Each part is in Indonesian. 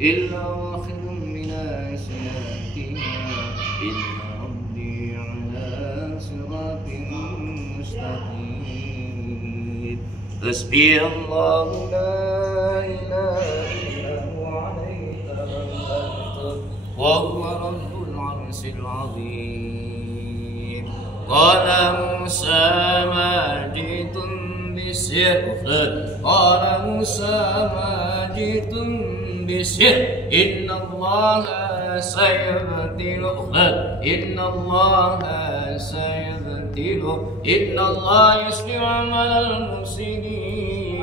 إلا واخر من أسياتها إن ربي على صراط مستقيم. حسبي الله لا إله إلا هو عليه توكلت وهو رب العرش العظيم. قال موسى ما جئتم بسحر قال موسى ما جئتم بسحر إن الله سيبطله إن الله سيبطله إن الله يصلح عمل المفسدين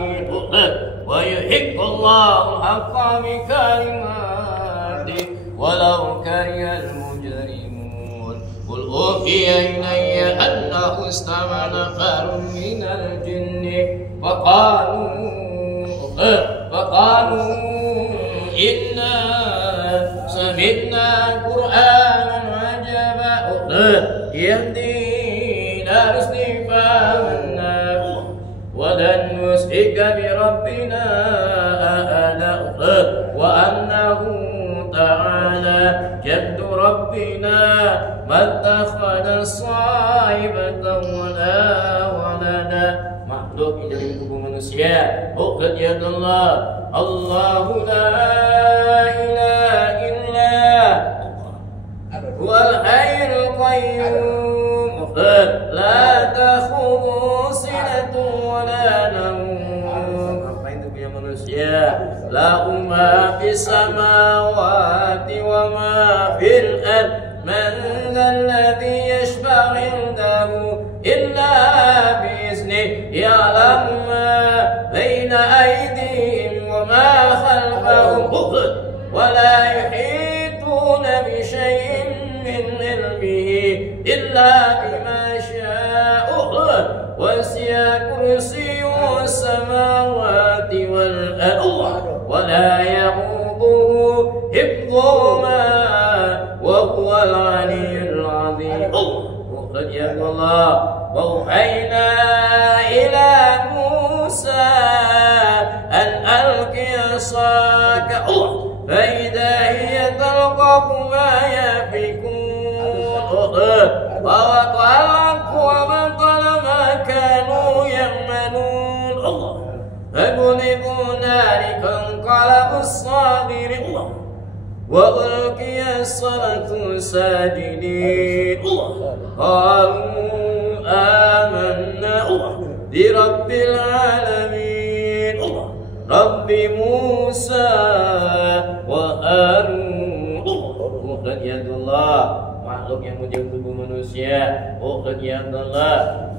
ويحق الله الحق بكلماته ولو كره المجرمون. قل أوحي إلي أنه استمع نفر من الجن فقالوا إنا سمعنا قرآنا عجبا يهدي إلى رشد فآمنا ولن نشرك بربنا أحدا وأنه تعالى جد ربنا ما اتخذ صاحبة ولا ولدا. Makhluk yang dari tubuh manusia, uqad ya Allah, Allahu la ilaha illa huwal hayyul qayyum la ta'khudhuhu sinatun wa la nawm. Apa itu punya manusia? Lahu ma fis samawati wa ma fil ardh. Man dzalladzi yashfa'u 'indahu illa bi'idznihi ya'lamu ma baina aydihim wa ma khalfahum wa la yuhituna bi shay'in min 'ilmihi illa bima sha'a wasi'a kursiyyuhu as-samawati wal ardh wa la ya'uduhu hifdhuhuma وهو العلي العظيم. وقد يا الله وأوحينا إلى موسى أن ألق عصاك فإذا هي تلقف ما يأفكون ووقع الحق وبطل ما كانوا يعملون. فغلبوا هنالك انقلبوا الصاغرين وألقي السحرة ساجدين قالوا آمنا برب العالمين رب موسى وهارون. Uqad yadullah, makhluk yang menjadi tubuh manusia, uqad yadullah.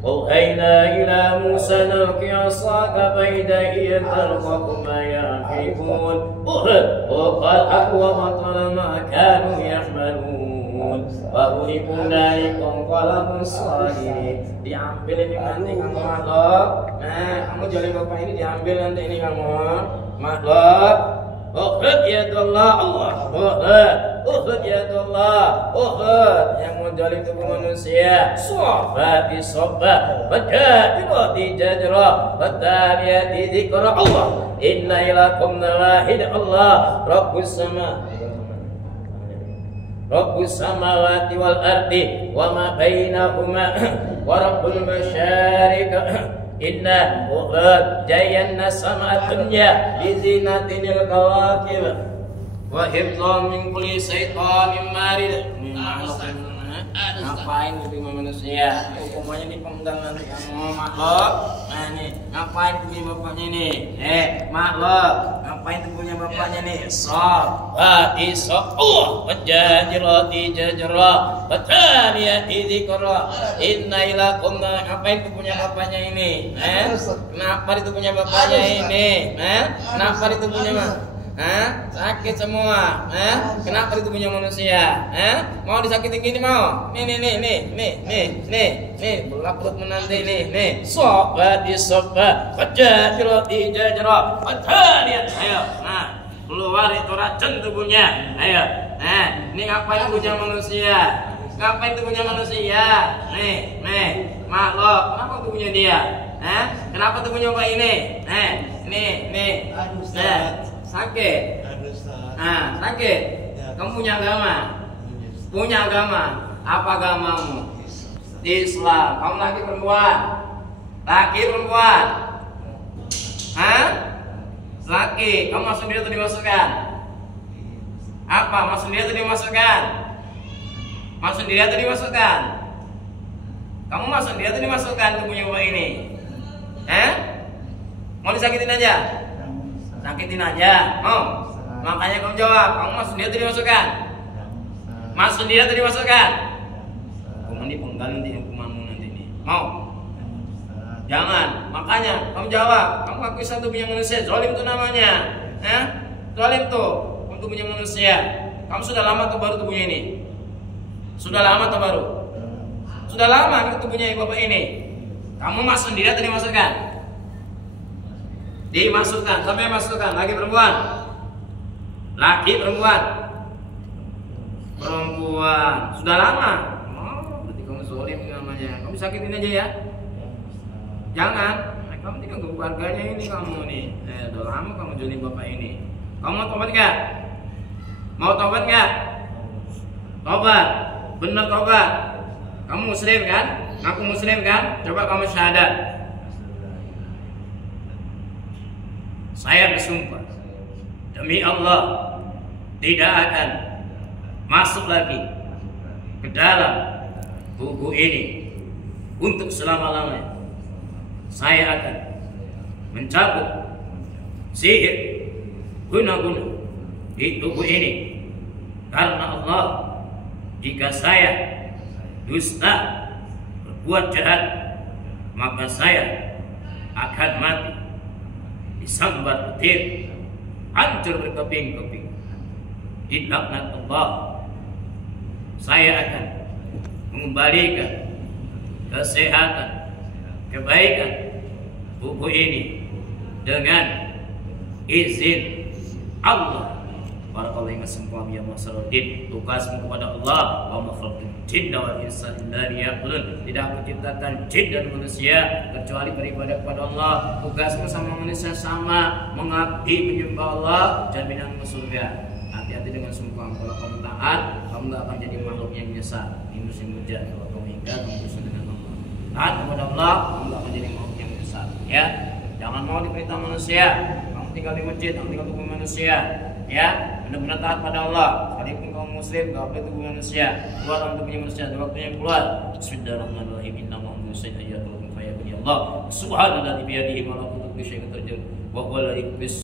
أوحينا إلى موسى ألق عصاك فإذا هي تلقف ما يأفكون وقال أقوى بطل ما كانوا يعملون وغلبوا هنالك انقلبوا صاغرين. Diambil ini nanti kamu makhluk. Nah, kamu jali bapak ini diambil nanti ini kamu makhluk. Uqad yadullah Allah, uqad yadullah, uqad yang menjali tubuh manusia. Sohbati sohbah, wajahati jajrah, wataliyati zikra Allah. Inna ilakum nawahid Allah, Rabbus samawati wal ardi wa ma bainahuma wa rabbul masyariq. Inna uqad jayanna sama dunya bizinatinil kawakib wa hifdhan min kulli syaitanin marid. Ngapain itu manusia? Hukumannya di pengundang nanti kamu makhluk. Nah nih, ngapain punya bapaknya nih? Makhluk, ngapain tuh punya bapaknya nih? Allah wajajirati jajra wataliyati zikra. Inna ilakum. Ngapain tuh punya bapaknya ini? Kenapa itu punya bapaknya ini? Kenapa itu punya sakit semua. Kenapa itu punya manusia? Mau disakitin gini mau? Nih, belak perut menanti nih. Sobat di sobat, wajajirati jajra, wataliyat. Ayo, nah, keluar itu racun tubuhnya. Ayo, nah, ini ngapain punya manusia? Ngapain tubuhnya manusia? Nih, makhluk. Kenapa tubuhnya dia? Kenapa tubuhnya bapak ini? Nih. Sakit. Sakit. Kamu punya agama? Punya agama. Apa agamamu? Islam. Kamu laki perempuan? Laki perempuan? Laki. Kamu masuk dia atau dimasukkan? Apa? Masuk dia atau dimasukkan? Masuk dia atau dimasukkan? Kamu masuk dia atau dimasukkan tubuhnya bapak ini? Mau disakitin aja? Sakitin aja. Makanya kamu jawab. Kamu masuk dia atau dimasukkan? Masuk dia atau dimasukkan? Kamu ini penggal nanti hukumanmu nanti ini. Mau? Jangan. Makanya kamu jawab. Kamu akui satu punya manusia. Zalim itu namanya. Zalim tuh untuk punya manusia. Kamu sudah lama atau baru tubuhnya ini? Sudah lama atau baru? Sudah lama itu tubuhnya bapak ini. Kamu masuk dia atau dimasukkan? Dimasukkan. Sampai masukkan. Laki perempuan? Laki perempuan? Perempuan. Sudah lama. Berarti kamu zalim namanya. Kamu sakitin aja ya. Jangan. Kamu tinggal ke keluarganya ini kamu nih. Udah lama kamu zalim bapak ini. Kamu mau tobat nggak? Mau tobat nggak? Tobat. Bener tobat. Kamu muslim kan? Ngaku muslim kan? Coba kamu syahadat. Saya bersumpah demi Allah tidak akan masuk lagi ke dalam buku ini untuk selama-lamanya. Saya akan mencabut sihir guna-guna di tubuh ini karena Allah. Jika saya dusta berbuat jahat, maka saya akan mati disambar petir, hancur berkeping-keping, dilaknat Allah. Saya akan mengembalikan kesehatan, kebaikan tubuh ini dengan izin Allah. Barakallahu fiikum ya masyarakat. Tugasmu kepada Allah. Wa ma khalaqtul jinna wal insa illa liya'budun. Tidak aku ciptakan jin dan manusia kecuali beribadah kepada Allah. Tugasmu sama manusia sama, mengabdi menyembah Allah dan bidang surga. Hati-hati dengan sumpah. Kalau kamu taat, kamu gak akan jadi makhluk yang menyesat di musim hujan. Kalau kamu ingkar, kamu berusaha dengan Allah. Taat kepada Allah, kamu gak akan jadi makhluk yang menyesat. Ya, jangan mau diperintah manusia. Kamu tinggal di masjid, kamu tinggal di manusia. Ya, benar-benar taat pada Allah. Sekalipun kaum muslim, kau boleh tubuh manusia. Keluar untuk punya manusia. Ada waktunya keluar. Bismillahirrahmanirrahim. Inna ma'amdu sayyidina ya Allah. Subhanallah biyadihi malakutu kulli syai'in qadir. Wa huwa